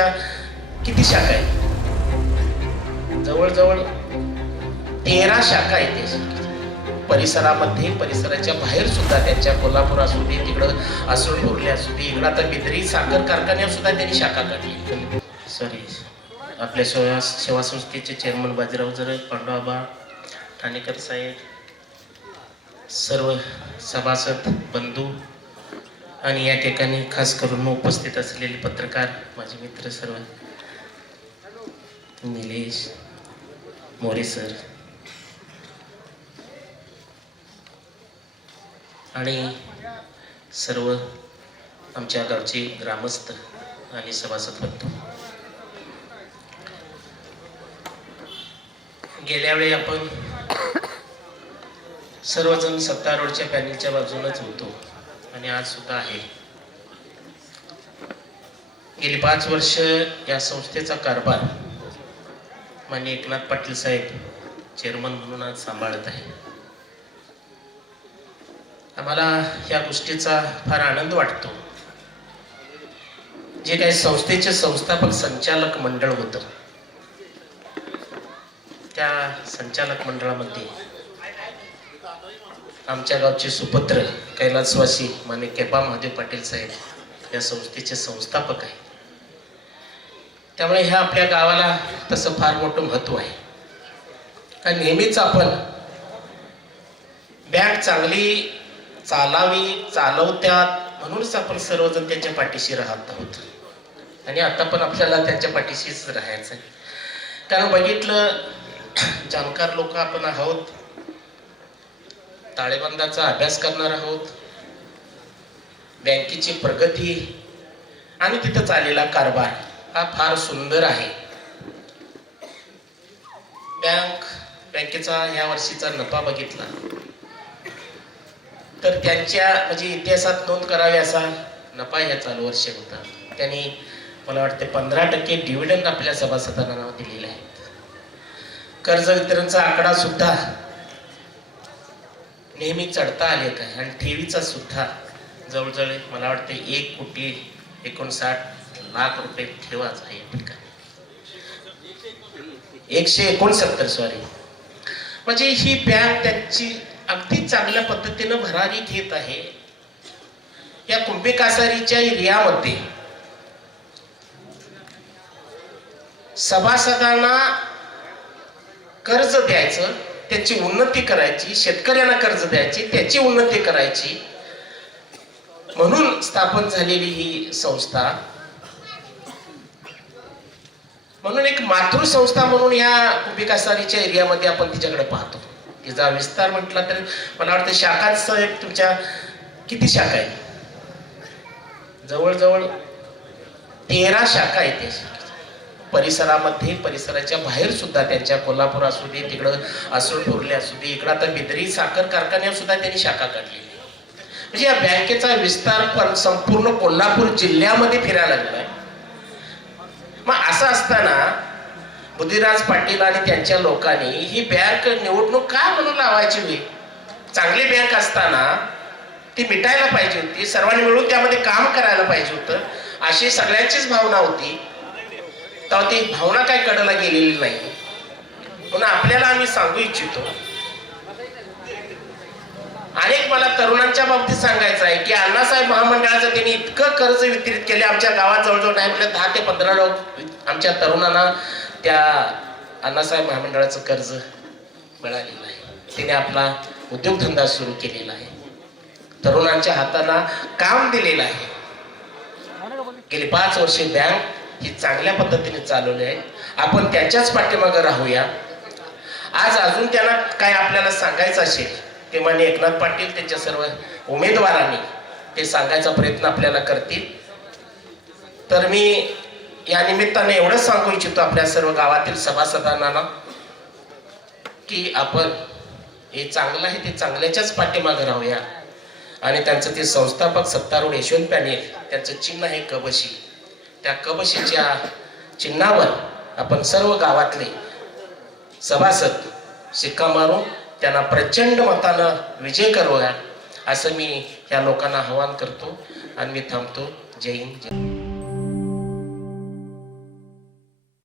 त्या किती शाखा आहेत? जवळजवळ तेरा शाखा आहेत त्या परिसरामध्ये परिसराच्या बाहेर सुद्धा त्यांच्या कोल्हापूर असू दे तिकडं असोड बोरले असू दे इकडं आता बिद्री साखर कारखान्यात सुद्धा त्यांनी शाखा काढली. सॉरी आपल्या सेवा सेवा संस्थेचे चेअरमन बाजीराव जर पांडुआबा ठाणेकर साहेब सर्व सभासद बंधू आणि या ठिकाणी खास करून उपस्थित असलेले पत्रकार माझे मित्र सर्व. निलेश मोरे सर. आणि सर्व आमच्या गावचे ग्रामस्थ आणि सभासद बंधू गेल्या वेळी आपण सर्वजण सत्तारूढच्या पॅनलच्या बाजूनच होतो. आणि आज सुद्धा आहे. गेली पाच वर्ष या संस्थेचा कारभार माननीय एकनाथ पाटील साहेब चेअरमन म्हणून आज सांभाळत आहे. आम्हाला या गोष्टीचा फार आनंद वाटतो. जे काही संस्थेचे संस्थापक संचालक मंडळ होतं त्या संचालक मंडळामध्ये आमच्या गावचे सुपुत्र कैलासवासी माने केपा महादेव पाटील साहेब या संस्थेचे संस्थापक आहे त्यामुळे ह्या आपल्या गावाला तसं फार मोठं महत्त्व आहे. कारण नेहमीच आपण बँक चांगली चालावी चालवत्यात म्हणूनच आपण सर्वजण त्यांच्या पाठीशी राहत आहोत. आणि आता पण आपल्याला त्यांच्या पाठीशीच राहायचं आहे. कारण बघितलं जाणकार लोक आपण आहोत ताळेबंदाचा अभ्यास करणार आहोत. बँकेची प्रगती आणि तिथं चाललेला कारभार हा फार सुंदर आहे. बँक बँकेचा ह्या वर्षीचा नफा बघितला. तर त्यांच्या म्हणजे इतिहासात नोंद करावी असा नफा ह्या चालू वर्षी होता. त्यांनी मला वाटते पंधरा टक्के डिव्हिडंड आपल्या सभासदांना नाव दिलेलं आहे. कर्ज वितरणचा आकडा सुद्धा नेहमी चढता आलेला आहे आणि ठेवीचा सुद्धा जवळजवळ मला वाटते एक कोटी एकोणसाठ लाख रुपये ठेवाच आहे या ठिकाणी. एकशे एकोणसत्तर सॉरी म्हणजे ही बँक त्यांची अगदी चांगल्या पद्धतीनं भरारी घेत आहे. या कुंभे कासारीच्या एरियामध्ये सभासदांना कर्ज द्यायचं त्याची उन्नती करायची शेतकऱ्यांना कर्ज द्यायची त्याची उन्नती करायची. म्हणून स्थापन झालेली ही संस्था. म्हणून एक मातृसंस्था म्हणून या विकासारीच्या एरियामध्ये आपण तिच्याकडे पाहतो. तिचा विस्तार म्हटला तर मला वाटतं शाखा एक तुमच्या किती शाखा आहे जवळजवळ तेरा शाखा आहेत त्या परिसरामध्ये परिसराच्या बाहेर सुद्धा त्यांच्या कोल्हापूर असू दे तिकडं असोड असू दे इकडं आता बिदरी साखर कारखान्यात सुद्धा त्यांनी शाखा काढलेली म्हणजे या बँकेचा विस्तार पण संपूर्ण कोल्हापूर जिल्ह्यामध्ये फिरायला लागलाय. मग असं असताना बुद्धिराज पाटील आणि त्यांच्या लोकांनी ही बँक निवडणूक का म्हणून लावायची होई चांगली बँक असताना ती मिटायला पाहिजे होती सर्वांनी मिळून त्यामध्ये काम करायला पाहिजे होतं अशी सगळ्यांचीच भावना होती. तेव्हा ती भावना काय कडेला गेलेली नाही. म्हणून आपल्याला आम्ही सांगू इच्छितो. अनेक मला तरुणांच्या बाबतीत सांगायचं आहे की अण्णासाहेब महामंडळाचं त्यांनी इतकं कर्ज वितरित केले आमच्या गावात जवळजवळ नाही म्हटलं दहा ते पंधरा लोक आमच्या तरुणांना त्या अण्णासाहेब महामंडळाचं कर्ज मिळालेलं आहे. तिने आपला उद्योगधंदा सुरू केलेला आहे. तरुणांच्या हाताला काम दिलेलं आहे. गेली पाच वर्षे बँक ही चांगल्या पद्धतीने चालवली आहे आपण त्याच्याच पाठीमागं राहूया. आज अजून त्यांना काय आपल्याला सांगायचं असेल ते माने एकनाथ पाटील त्यांच्या सर्व उमेदवारांनी ते सांगायचा प्रयत्न आपल्याला करतील. तर मी या निमित्ताने एवढंच सांगू इच्छितो आपल्या सर्व गावातील सभासदांना की आपण हे चांगलं आहे ते चांगल्याच्याच पाठीमागं राहूया. आणि त्यांचं ते संस्थापक सत्तारूढ यशवंत पॅनेल त्यांचं चिन्ह आहे कबशी त्या कबशीच्या चिन्हावर आपण सर्व गावातले सभासद शिक्का मारून त्यांना प्रचंड मतानं विजय करूया असं मी या लोकांना आवाहन करतो आणि मी थांबतो. जय हिंद जय